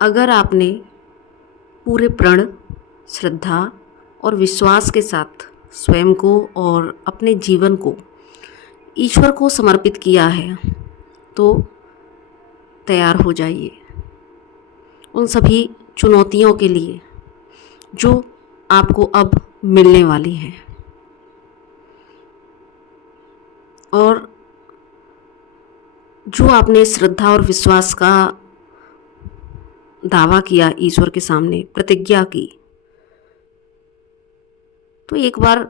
अगर आपने पूरे प्रण, श्रद्धा और विश्वास के साथ स्वयं को और अपने जीवन को ईश्वर को समर्पित किया है तो तैयार हो जाइए उन सभी चुनौतियों के लिए जो आपको अब मिलने वाली हैं। और जो आपने श्रद्धा और विश्वास का दावा किया, ईश्वर के सामने प्रतिज्ञा की, तो एक बार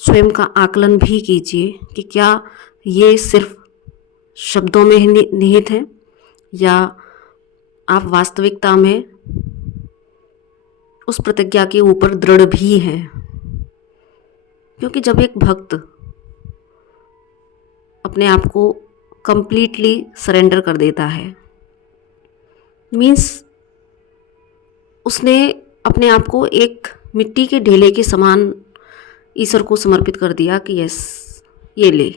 स्वयं का आकलन भी कीजिए कि क्या ये सिर्फ शब्दों में ही निहित है या आप वास्तविकता में उस प्रतिज्ञा के ऊपर दृढ़ भी हैं। क्योंकि जब एक भक्त अपने आप को कंप्लीटली सरेंडर कर देता है, मीन्स उसने अपने आप को एक मिट्टी के ढेले के समान ईश्वर को समर्पित कर दिया कि यस, ये ले,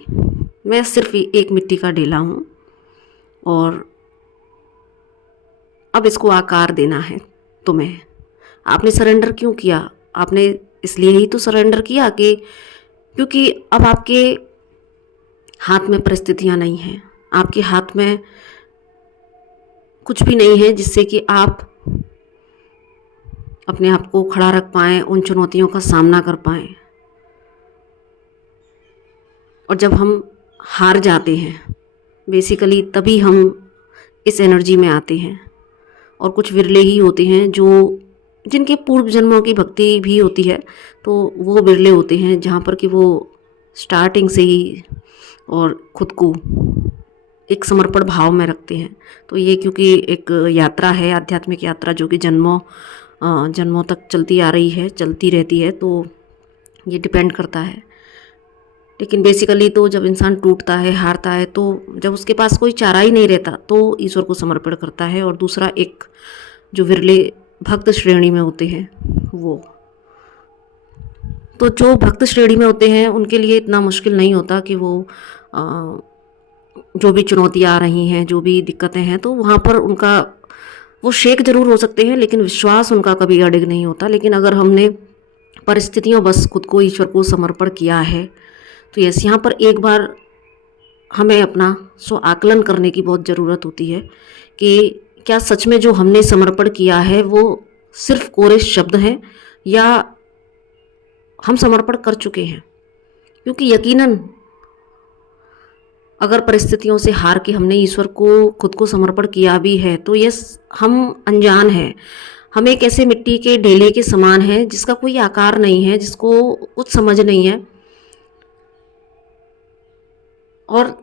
मैं सिर्फ एक मिट्टी का ढेला हूँ और अब इसको आकार देना है तुम्हें। आपने सरेंडर क्यों किया? आपने इसलिए ही तो सरेंडर किया कि क्योंकि अब आपके हाथ में परिस्थितियाँ नहीं हैं, आपके हाथ में कुछ भी नहीं है जिससे कि आप अपने आप को खड़ा रख पाएँ, उन चुनौतियों का सामना कर पाएँ। और जब हम हार जाते हैं बेसिकली तभी हम इस एनर्जी में आते हैं। और कुछ विरले ही होते हैं जो जिनके पूर्व जन्मों की भक्ति भी होती है, तो वो विरले होते हैं जहाँ पर कि वो स्टार्टिंग से ही और खुद को एक समर्पण भाव में रखते हैं। तो ये क्योंकि एक यात्रा है, आध्यात्मिक यात्रा, जो कि जन्मों तक चलती आ रही है, चलती रहती है, तो ये डिपेंड करता है। लेकिन बेसिकली तो जब इंसान टूटता है, हारता है, तो जब उसके पास कोई चारा ही नहीं रहता तो ईश्वर को समर्पण करता है। और दूसरा एक जो विरले भक्त श्रेणी में होते हैं वो, तो जो भक्त श्रेणी में होते हैं उनके लिए इतना मुश्किल नहीं होता कि वो जो भी चुनौतियाँ आ रही हैं, जो भी दिक्कतें हैं, तो वहाँ पर उनका वो शेक जरूर हो सकते हैं लेकिन विश्वास उनका कभी अडिग नहीं होता। लेकिन अगर हमने परिस्थितियों बस खुद को ईश्वर को समर्पण किया है तो यस, यहाँ पर एक बार हमें अपना स्व आकलन करने की बहुत ज़रूरत होती है कि क्या सच में जो हमने समर्पण किया है वो सिर्फ कोरे शब्द हैं या हम समर्पण कर चुके हैं। क्योंकि यकीनन अगर परिस्थितियों से हार के हमने ईश्वर को खुद को समर्पण किया भी है तो यस, हम अनजान हैं, हम एक ऐसे मिट्टी के ढेले के समान है जिसका कोई आकार नहीं है, जिसको कुछ समझ नहीं है। और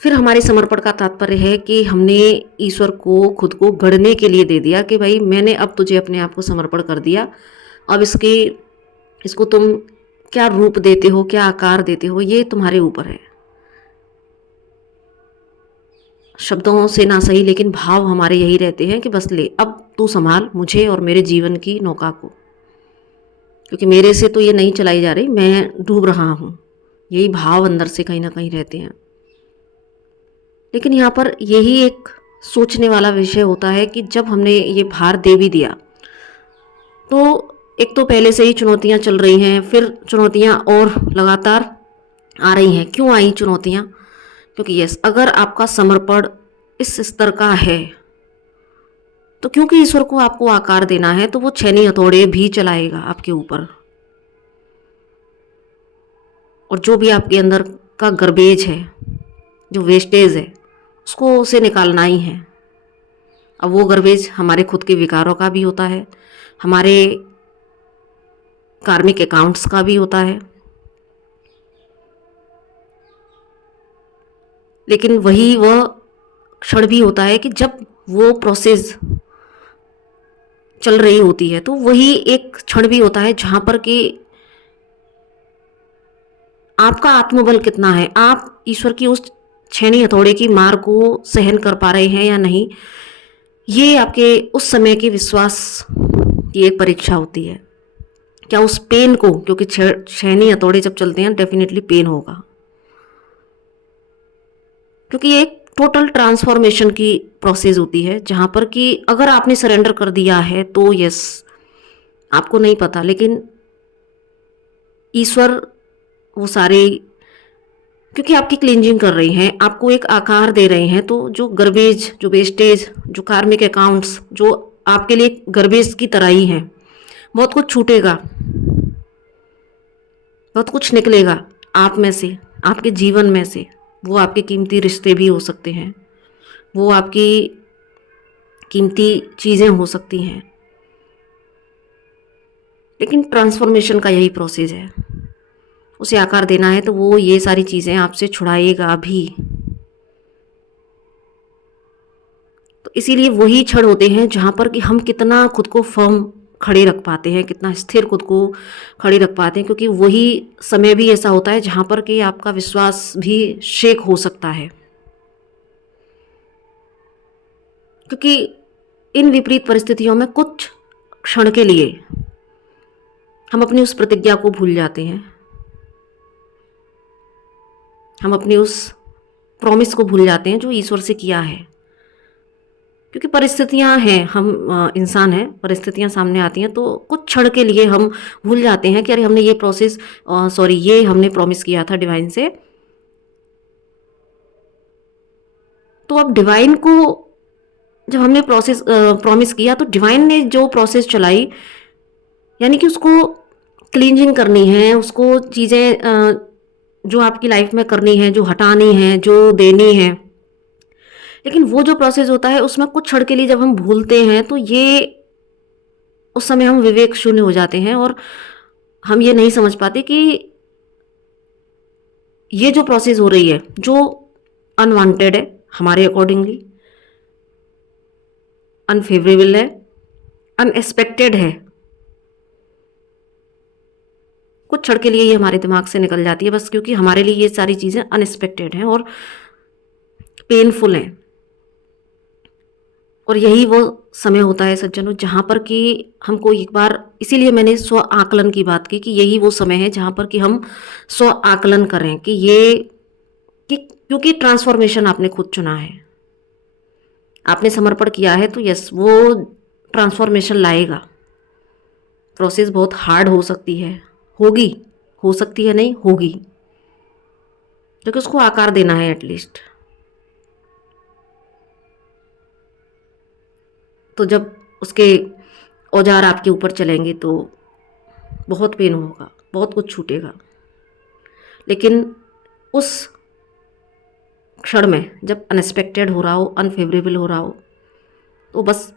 फिर हमारे समर्पण का तात्पर्य है कि हमने ईश्वर को खुद को गढ़ने के लिए दे दिया कि भाई मैंने अब तुझे अपने आप को समर्पण कर दिया, अब इसको तुम क्या रूप देते हो, क्या आकार देते हो, ये तुम्हारे ऊपर है। शब्दों से ना सही लेकिन भाव हमारे यही रहते हैं कि बस ले, अब तू संभाल मुझे और मेरे जीवन की नौका को, क्योंकि मेरे से तो ये नहीं चलाई जा रही, मैं डूब रहा हूँ। यही भाव अंदर से कहीं ना कहीं रहते हैं। लेकिन यहाँ पर यही एक सोचने वाला विषय होता है कि जब हमने ये भार दे भी दिया तो एक तो पहले से ही चुनौतियाँ चल रही हैं, फिर चुनौतियाँ और लगातार आ रही हैं। क्यों आई चुनौतियाँ? क्योंकि यस, अगर आपका समर्पण इस स्तर का है तो क्योंकि ईश्वर को आपको आकार देना है तो वो छेनी हथौड़े भी चलाएगा आपके ऊपर। और जो भी आपके अंदर का गर्बेज है, जो वेस्टेज है, उसको उसे निकालना ही है। अब वो गर्बेज हमारे खुद के विकारों का भी होता है, हमारे कार्मिक अकाउंट्स का भी होता है। लेकिन वही वह क्षण भी होता है कि जब वो प्रोसेस चल रही होती है तो वही एक क्षण भी होता है जहाँ पर कि आपका आत्मबल कितना है, आप ईश्वर की उस छेनी हथौड़े की मार को सहन कर पा रहे हैं या नहीं, ये आपके उस समय के विश्वास की एक परीक्षा होती है। क्या उस पेन को, क्योंकि छेनी हथौड़े जब चलते हैं डेफिनेटली पेन होगा, क्योंकि एक टोटल ट्रांसफॉर्मेशन की प्रोसेस होती है, जहाँ पर कि अगर आपने सरेंडर कर दिया है तो यस, आपको नहीं पता, लेकिन ईश्वर वो सारे, क्योंकि आपकी क्लींजिंग कर रही हैं, आपको एक आकार दे रहे हैं, तो जो गर्बेज, जो वेस्टेज, जो कार्मिक अकाउंट्स जो आपके लिए गर्बेज की तरह ही हैं, बहुत कुछ छूटेगा, बहुत कुछ निकलेगा आप में से, आपके जीवन में से। वो आपके कीमती रिश्ते भी हो सकते हैं, वो आपकी कीमती चीज़ें हो सकती हैं, लेकिन ट्रांसफॉर्मेशन का यही प्रोसेस है। उसे आकार देना है तो वो ये सारी चीज़ें आपसे छुड़ाएगा भी। तो इसीलिए वही क्षण होते हैं जहाँ पर कि हम कितना खुद को फर्म खड़े रख पाते हैं, कितना स्थिर खुद को खड़े रख पाते हैं, क्योंकि वही समय भी ऐसा होता है जहाँ पर कि आपका विश्वास भी शेक हो सकता है। क्योंकि इन विपरीत परिस्थितियों में कुछ क्षण के लिए हम अपनी उस प्रतिज्ञा को भूल जाते हैं, हम अपनी उस प्रॉमिस को भूल जाते हैं जो ईश्वर से किया है। क्योंकि परिस्थितियां हैं, हम इंसान हैं, परिस्थितियां सामने आती हैं तो कुछ क्षण के लिए हम भूल जाते हैं कि अरे हमने ये ये हमने प्रॉमिस किया था डिवाइन से। तो अब डिवाइन को जब हमने प्रॉमिस किया तो डिवाइन ने जो प्रोसेस चलाई, यानी कि उसको क्लींजिंग करनी है, उसको चीज़ें जो आपकी लाइफ में करनी है, जो हटानी है, जो देनी है, लेकिन वो जो प्रोसेस होता है उसमें कुछ क्षण के लिए जब हम भूलते हैं तो ये उस समय हम विवेक शून्य हो जाते हैं और हम ये नहीं समझ पाते कि ये जो प्रोसेस हो रही है जो अनवांटेड है, हमारे अकॉर्डिंगली अनफेवरेबल है, अनएक्सपेक्टेड है, कुछ क्षण के लिए ये हमारे दिमाग से निकल जाती है, बस क्योंकि हमारे लिए ये सारी चीज़ें अनएक्सपेक्टेड हैं और पेनफुल हैं। और यही वो समय होता है सज्जनों जहाँ पर कि हमको एक बार, इसीलिए मैंने स्व आकलन की बात की कि यही वो समय है जहाँ पर कि हम स्व आकलन करें कि क्योंकि ट्रांसफॉर्मेशन आपने खुद चुना है, आपने समर्पण किया है, तो यस वो ट्रांसफॉर्मेशन लाएगा। प्रोसेस बहुत हार्ड हो सकती है, होगी, हो सकती है नहीं, होगी, क्योंकि उसको आकार देना है एटलीस्ट। तो जब उसके औजार आपके ऊपर चलेंगे तो बहुत पेन होगा, बहुत कुछ छूटेगा, लेकिन उस क्षण में जब अनएक्सपेक्टेड हो रहा हो, अनफेवरेबल हो रहा हो, तो बस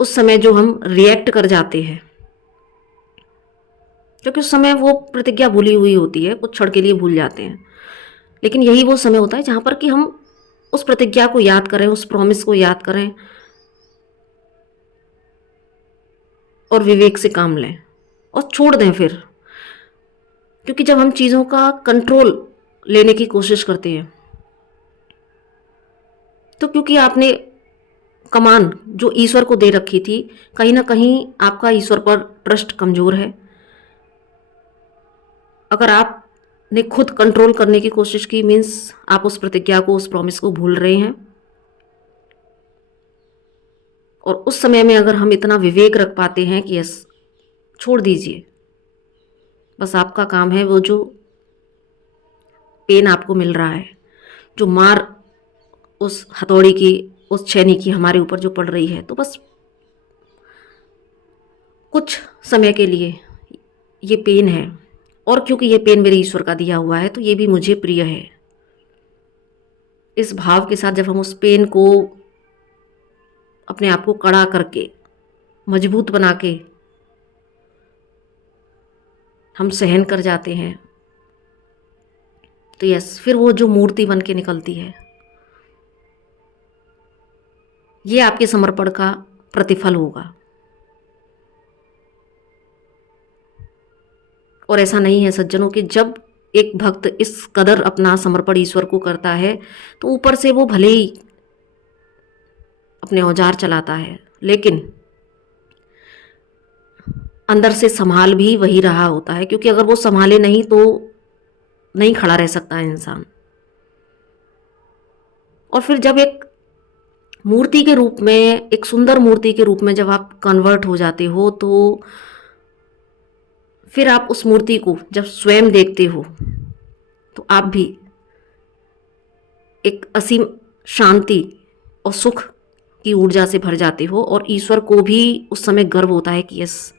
उस समय जो हम रिएक्ट कर जाते हैं, क्योंकि उस समय वो प्रतिज्ञा भूली हुई होती है, कुछ क्षण के लिए भूल जाते हैं, लेकिन यही वो समय होता है जहाँ पर कि हम उस प्रतिज्ञा को याद करें, उस प्रॉमिस को याद करें और विवेक से काम लें और छोड़ दें फिर। क्योंकि जब हम चीज़ों का कंट्रोल लेने की कोशिश करते हैं तो क्योंकि आपने कमान जो ईश्वर को दे रखी थी, कहीं ना कहीं आपका ईश्वर पर ट्रस्ट कमज़ोर है। अगर आपने खुद कंट्रोल करने की कोशिश की, मीन्स आप उस प्रतिज्ञा को, उस प्रॉमिस को भूल रहे हैं। और उस समय में अगर हम इतना विवेक रख पाते हैं कि यस, छोड़ दीजिए, बस आपका काम है, वो जो पेन आपको मिल रहा है, जो मार उस हथौड़ी की, उस छेनी की हमारे ऊपर जो पड़ रही है, तो बस कुछ समय के लिए ये पेन है, और क्योंकि ये पेन मेरे ईश्वर का दिया हुआ है तो ये भी मुझे प्रिय है। इस भाव के साथ जब हम उस पेन को अपने आप को कड़ा करके, मजबूत बना के हम सहन कर जाते हैं, तो यस, फिर वो जो मूर्ति बन के निकलती है, ये आपके समर्पण का प्रतिफल होगा। और ऐसा नहीं है सज्जनों कि जब एक भक्त इस कदर अपना समर्पण ईश्वर को करता है तो ऊपर से वो भले ही अपने औजार चलाता है, लेकिन अंदर से संभाल भी वही रहा होता है, क्योंकि अगर वो संभाले नहीं तो नहीं खड़ा रह सकता है इंसान। और फिर जब एक मूर्ति के रूप में, एक सुंदर मूर्ति के रूप में जब आप कन्वर्ट हो जाते हो, तो फिर आप उस मूर्ति को जब स्वयं देखते हो तो आप भी एक असीम शांति और सुख की ऊर्जा से भर जाते हो। और ईश्वर को भी उस समय गर्व होता है कि यस,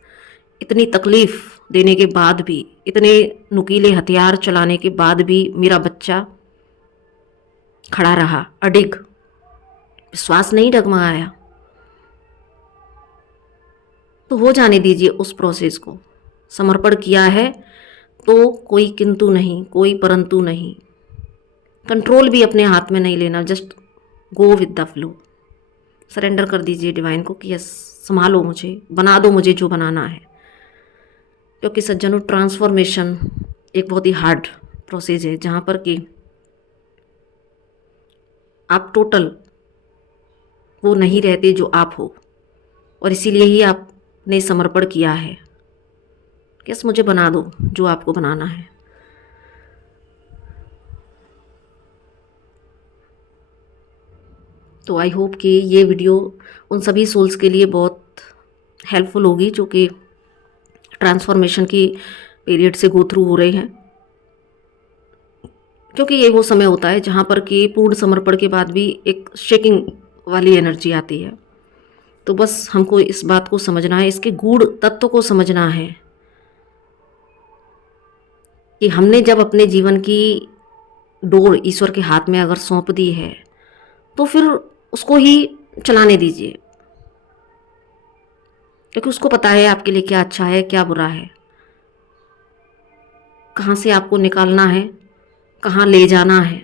इतनी तकलीफ देने के बाद भी, इतने नुकीले हथियार चलाने के बाद भी मेरा बच्चा खड़ा रहा, अडिग, विश्वास नहीं डगमगाया। तो हो जाने दीजिए उस प्रोसेस को। समर्पण किया है तो कोई किंतु नहीं, कोई परंतु नहीं। कंट्रोल भी अपने हाथ में नहीं लेना, just go with the flow. Surrender कर दीजिए डिवाइन को कि यस, संभालो मुझे, बना दो मुझे जो बनाना है। क्योंकि सज्जनों, ट्रांसफॉर्मेशन एक बहुत ही हार्ड प्रोसेस है, जहाँ पर कि आप टोटल वो नहीं रहते जो आप हो। और इसीलिए ही आपने समर्पण किया है कि यस, मुझे बना दो जो आपको बनाना है। तो आई होप कि ये वीडियो उन सभी सोल्स के लिए बहुत हेल्पफुल होगी जो कि ट्रांसफॉर्मेशन की पीरियड से गो थ्रू हो रहे हैं। क्योंकि ये वो समय होता है जहाँ पर कि पूर्ण समर्पण के बाद भी एक शेकिंग वाली एनर्जी आती है। तो बस हमको इस बात को समझना है, इसके गूढ़ तत्व को समझना है कि हमने जब अपने जीवन की डोर ईश्वर के हाथ में अगर सौंप दी है तो फिर उसको ही चलाने दीजिए। क्योंकि उसको पता है आपके लिए क्या अच्छा है, क्या बुरा है, कहाँ से आपको निकालना है, कहाँ ले जाना है।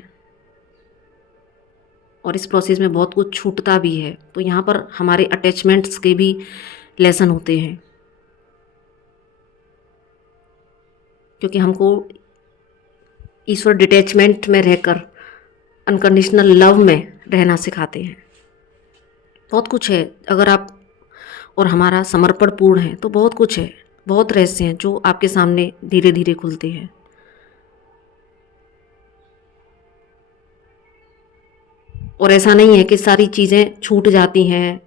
और इस प्रोसेस में बहुत कुछ छूटता भी है। तो यहाँ पर हमारे अटैचमेंट्स के भी लेसन होते हैं, क्योंकि हमको ईश्वर डिटैचमेंट में रहकर अनकंडीशनल लव में रहना सिखाते हैं। बहुत कुछ है अगर आप और हमारा समर्पण पूर्ण है तो बहुत कुछ है, बहुत रहस्य हैं जो आपके सामने धीरे धीरे खुलते हैं। और ऐसा नहीं है कि सारी चीज़ें छूट जाती हैं,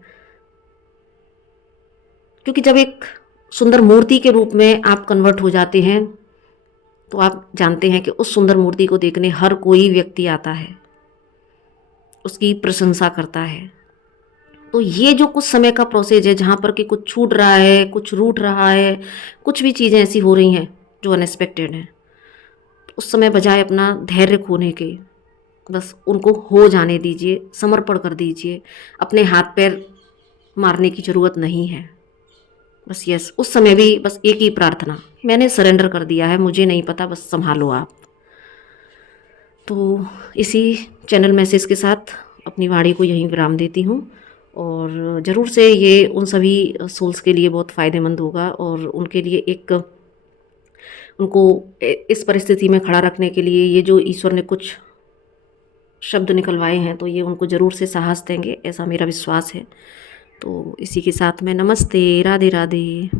क्योंकि जब एक सुंदर मूर्ति के रूप में आप कन्वर्ट हो जाते हैं तो आप जानते हैं कि उस सुंदर मूर्ति को देखने हर कोई व्यक्ति आता है, उसकी प्रशंसा करता है। तो ये जो कुछ समय का प्रोसेस है जहाँ पर कि कुछ छूट रहा है, कुछ रूठ रहा है, कुछ भी चीज़ें ऐसी हो रही हैं जो अनएक्सपेक्टेड हैं, उस समय बजाय अपना धैर्य खोने के बस उनको हो जाने दीजिए, समर्पण कर दीजिए। अपने हाथ पैर मारने की ज़रूरत नहीं है। बस यस, उस समय भी बस एक ही प्रार्थना, मैंने सरेंडर कर दिया है, मुझे नहीं पता, बस संभालो आप। तो इसी चैनल मैसेज के साथ अपनी वाणी को यहीं विराम देती हूँ। और ज़रूर से ये उन सभी सोल्स के लिए बहुत फ़ायदेमंद होगा और उनके लिए एक, उनको इस परिस्थिति में खड़ा रखने के लिए ये जो ईश्वर ने कुछ शब्द निकलवाए हैं तो ये उनको ज़रूर से साहस देंगे, ऐसा मेरा विश्वास है। तो इसी के साथ में नमस्ते, राधे राधे।